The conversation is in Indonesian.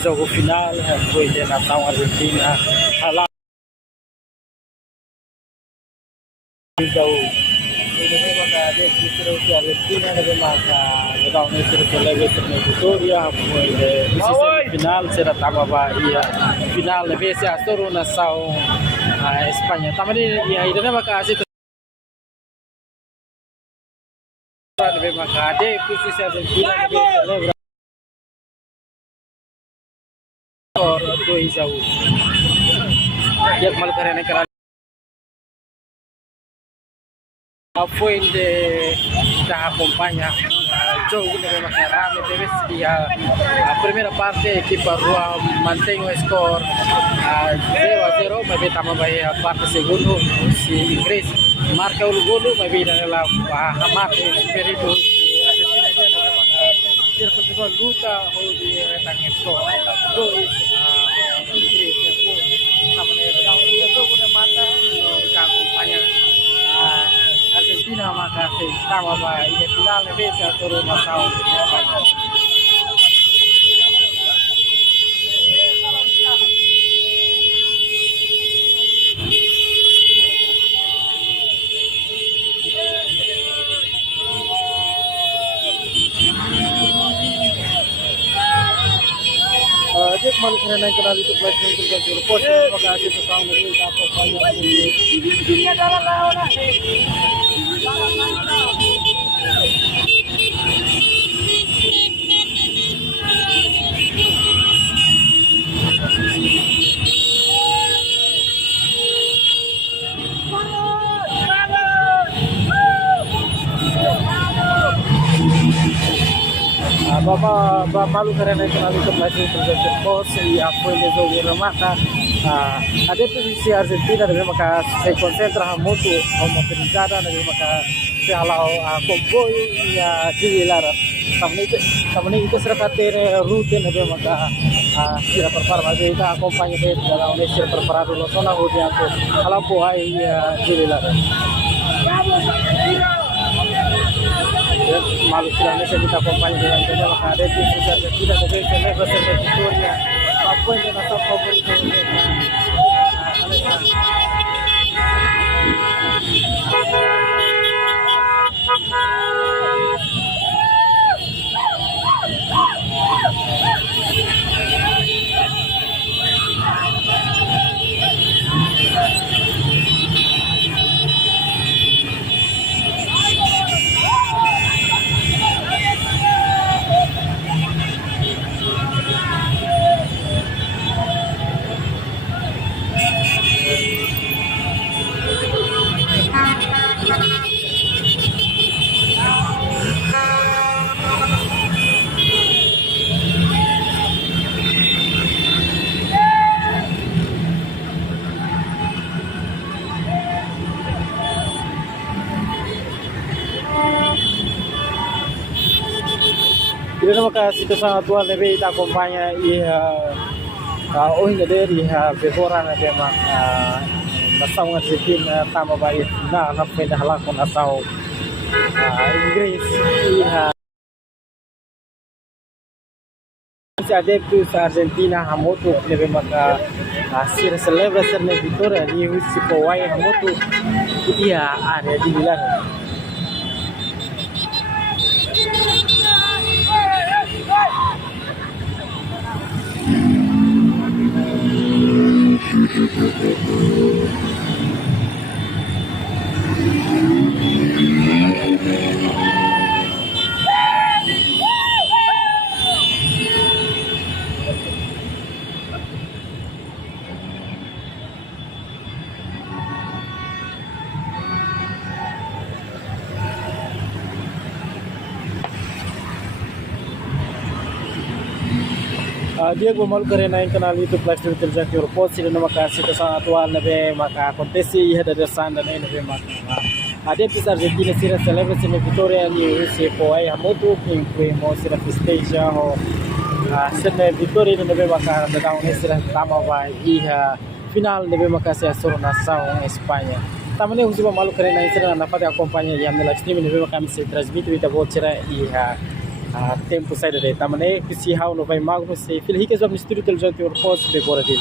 jogo final foi de Natal Argentina. Lá Argentina deve marcar legal nesse celebration na vitória foi de final será tama Bahia final deve ser a soro nação Espanha também e aí deve marcar assim deve marcar de posisi Argentina deve celebrar or 2-1 dia kemarin karena kala foi de da acompanha jogo de Macarame deve ser a primeira parte a equipa Rua mantém o score 0-0 mas estamos Bahia a parte segundo se inglês marca o gol mas vida ela a mate espírito Argentina continua luta onde está em score 2 inglês estamos na jogo de mata que acompanha Argentina maka estava Bahia final deve ser a soro nação Espanha. Dia kemarin karena kenal itu pelajaran tergantung pos maka kita tahu dari apa banyak dunia dalam lawan Bapak malu karena kenal itu pelajaran tergantung pos apa yang jogo mata ada posisi Argentina deve maka se concentra muito homogeneizada deve maka se halau comboio ya dilar tamne itu serta ter rute deve maka sira prepara mas kita acompanha de dalam sira prepara dulu sona hodia to halau boai ya dilar malu sudah bisa kita acompanha dengan kita maka ada posisi Argentina deve celebrar essa vitória apa yang kita favorito Terima kasih sangat tua lebih kita acompanha e hoje dari begoran memang nação Argentina tama Bahia na frente da com nação Inggris e adeptos Argentina hamoto lebih maka sira celebração na vitória e o Sipowai hamoto dia ada di Milan. Dia malu karena yang kenal itu plastik terjadi Eropa sih dan maka situasi atual nebe maka kontesi ia dari sana dan nebe maka ada di Argentina sih selebrasi vitória ni se foi a moto que mo sira festeja ho sira vitória nebe maka da unesira tama vai ia final nebe maka se soro nação Espanha. Tamane usiba malu karena isso na pode acompanhar e a live stream nebe maka se transmite vita vocera ia tempo saída daí. Tamane que se hau não vai mago, você filho que já mistura pelo já tem o posto de bora dele.